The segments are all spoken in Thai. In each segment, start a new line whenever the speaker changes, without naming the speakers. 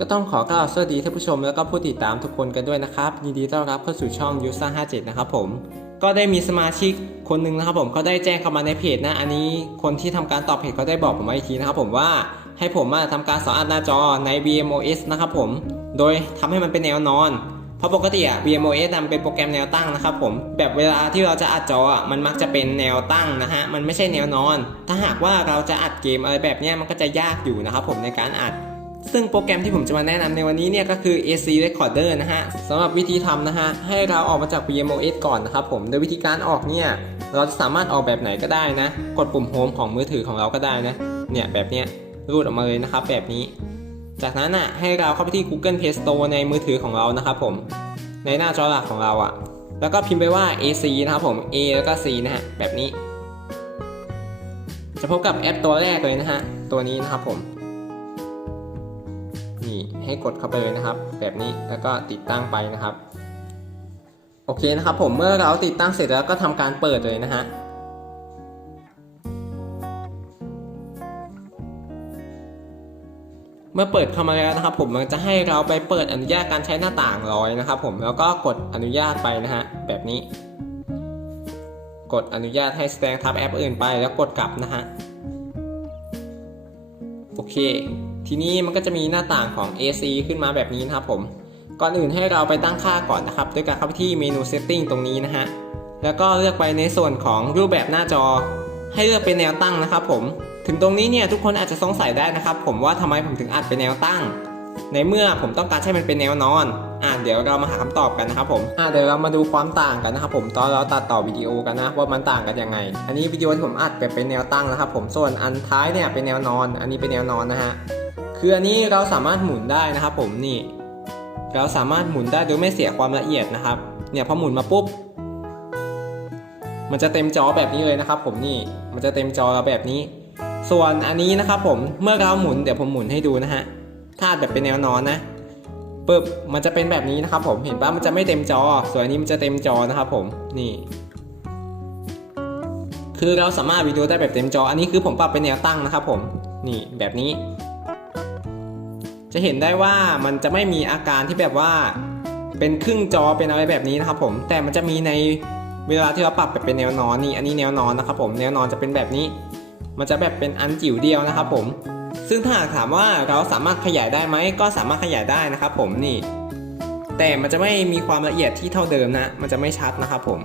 ก็ต้องขอกล่าวสวัสดีท่านผู้ชมแล้วก็ผู้ติดตามทุกคนกันด้วยนะครับ ยินดีต้อนรับเข้าสู่ช่องยูซ่า57 นะครับผมก็ได้มีสมาชิกคนหนึ่งนะครับผมเขาได้แจ้งเข้ามาในเพจนะ อันนี้คนที่ทำการตอบเพจเขาได้บอกผมมาอีกทีนะครับผมว่าให้ผมมาทำการสอนอัดหน้าจอใน VMOS นะครับผมโดยทำให้มันเป็นแนวนอน เพราะปกติอะ VMOS มันเป็นโปรแกรมแนวตั้งนะครับผมแบบเวลาที่เราจะอัดจออะมันมักจะเป็นแนวตั้งนะฮะมันไม่ใช่แนวนอน ถ้าหากว่าเราจะอัดเกมอะไรแบบเนี้ยมันก็จะยากอยู่นะครับผมในการอัด ซึ่งโปรแกรมที่ผมจะมาแนะนำในวันนี้เนี่ยก็คือ AC Recorder นะฮะสำหรับวิธีทำนะฮะให้เราออกมาจาก VMOS ก่อนนะครับผมโดยวิธีการออกเนี่ยเราจะสามารถออกแบบไหนก็ได้นะ กดปุ่มโฮมของมือถือของเราก็ได้นะ เนี่ยแบบเนี้ยรูดออกมาเลยนะครับแบบนี้ จากนั้นอะให้เราเข้าไปที่ Google Play Store ในมือถือของเรานะครับผม ในหน้าจอหลักของเราอะ แล้วก็พิมพ์ไปว่า AC นะครับผม A แล้วก็ C นะฮะแบบนี้ จะพบกับแอปตัวแรกเลยนะฮะตัวนี้นะครับผม นี่ให้กดเข้าไปเลยนะครับ แบบนี้แล้วก็ติดตั้งไปนะครับ โอเคนะครับ ผมเมื่อเราติดตั้งเสร็จแล้วก็ทำการเปิดเลยนะฮะเมื่อเปิดเข้ามาแล้วนะครับ ผมมันจะให้เราไปเปิดอนุญาตการใช้หน้าต่างร้อยนะครับ ผมแล้วก็กดอนุญาตไปนะฮะแบบนี้ กดอนุญาตให้แสดงทับแอปอื่นไปแล้วกดกลับนะฮะโอเค ทีนี้มันก็จะมีหน้าต่างของ AC ขึ้นมาแบบนี้นะครับผมก่อนอื่นให้เราไปตั้งค่าก่อนนะครับด้วยการเข้าไปที่เมนู Setting ตรงนี้นะฮะแล้วก็เลือกไปในส่วนของรูปแบบหน้าจอ ให้เลือกเป็นแนวตั้งนะครับผมถึงตรงนี้เนี่ยทุกคนอาจจะสงสัยได้นะครับ ผมว่าทำไมผมถึงอัดเป็นแนวตั้ง ในเมื่อผมต้องการให้มันเป็นแนวนอนอ่าเดี๋ยวเรามาหาคำตอบกันนะครับผมอ่าเดี๋ยวเรามาดูความต่างกันนะครับผมตอนเราตัดต่อวิดีโอกันนะว่ามันต่างกันยังไง อันนี้วิดีโอที่ผมอัดแบบเป็นแนวตั้งนะครับผมส่วนอันท้ายเนี่ยเป็นแนวนอน อันนี้เป็นแนวนอนนะฮะ คืออันนี้เราสามารถหมุนได้นะครับ ผมนี่ เราสามารถหมุนได้โดยไม่เสียความละเอียดนะครับ เนี่ยพอหมุนมาปุ๊บ มันจะเต็มจอแบบนี้เลยนะครับ ผมนี่ มันจะเต็มจอเราแบบนี้ ส่วนอันนี้นะครับ ผม เมื่อเราหมุนเดี๋ยวผมหมุนให้ดูนะฮะถ้าแบบเป็นแนวนอนนะปึ๊บมันจะเป็นแบบนี้นะครับ ผม เห็นปะมันจะไม่เต็มจอ ส่วนอันนี้มันจะเต็มจอนะครับ ผม นี่ คือเราสามารถวิดีโอได้แบบเต็มจอ อันนี้คือผมปรับเป็นแนวตั้งนะครับ ผม นี่แบบนี้ จะเห็นได้ว่ามันจะไม่มีอาการที่แบบว่าเป็นครึ่งจอเป็นอะไรแบบนี้นะครับผมแต่มันจะมีในเวลาที่เราปรับแบบเป็นแนวนอนนี่อันนี้แนวนอนนะครับผมแนวนอนจะเป็นแบบนี้ มันจะแบบเป็นอันจิ๋วเดียวนะครับผม ซึ่งถ้าหากถามว่าเราสามารถขยายได้ไหมก็สามารถขยายได้นะครับผมนี่ แต่มันจะไม่มีความละเอียดที่เท่าเดิมนะ มันจะไม่ชัดนะครับผม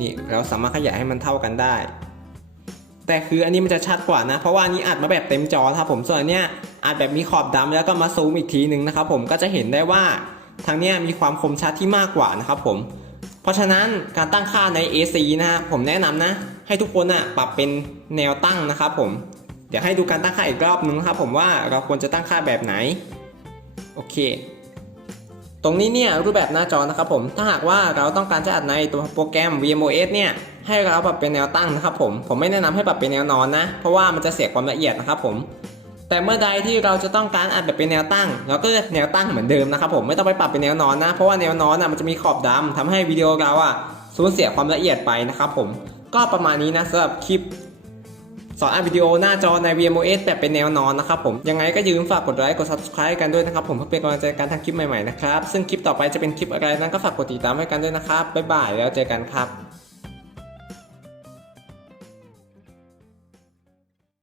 นี่เราสามารถขยายให้มันเท่ากันได้ แต่คืออันนี้มันจะชัดกว่านะ เพราะว่านนี้อัดมาแบบเต็มจอครับผมส่วนเนี้ยอัดแบบมีขอบดำแล้วก็มาซูมอีกทีหนึ่งนะครับผมก็จะเห็นได้ว่าทางเนี้ยมีความคมชัดที่มากกว่านะครับผม เพราะฉะนั้นการตั้งค่าใน AC นะฮะผมแนะนำนะ ให้ทุกคนอะปรับเป็นแนวตั้งนะครับผมเดี๋ยวให้ดูการตั้งค่าอีกรอบนึงนะครับผมว่าเราควรจะตั้งค่าแบบไหนโอเค ตรงนี้เนี่ยรูปแบบหน้าจอนะครับผมถ้าหากว่าเราต้องการจะอัดในตัวโปรแกรม VMOS เนี่ยให้เราปรับเป็นแนวตั้งนะครับผมผมไม่แนะนำให้ปรับเป็นแนวนอนนะ เพราะว่ามันจะเสียความละเอียดนะครับผมแต่เมื่อใดที่เราจะต้องการอัดแบบเป็นแนวตั้ง เราก็เลือกแนวตั้งเหมือนเดิมนะครับผมไม่ต้องไปปรับเป็นแนวนอนนะ เพราะว่าแนวนอนอะมันจะมีขอบดำทำให้วิดีโอเราอะสูญเสียความละเอียดไปนะครับผมก็ประมาณนี้นะสำหรับคลิป สอนอัดวิดีโอหน้าจอใน VMOS แบบเป็นแนวนอนนะครับผม ยังไงก็อย่าลืมฝากกดไลค์กด subscribe กันด้วยนะครับผมเพื่อเป็นกำลังใจในการทำคลิปใหม่ๆนะครับ ซึ่งคลิปต่อไปจะเป็นคลิปอะไรนั้นก็ฝากกดติดตามไว้กันด้วยนะครับบ๊ายบายแล้วเจอกันครับ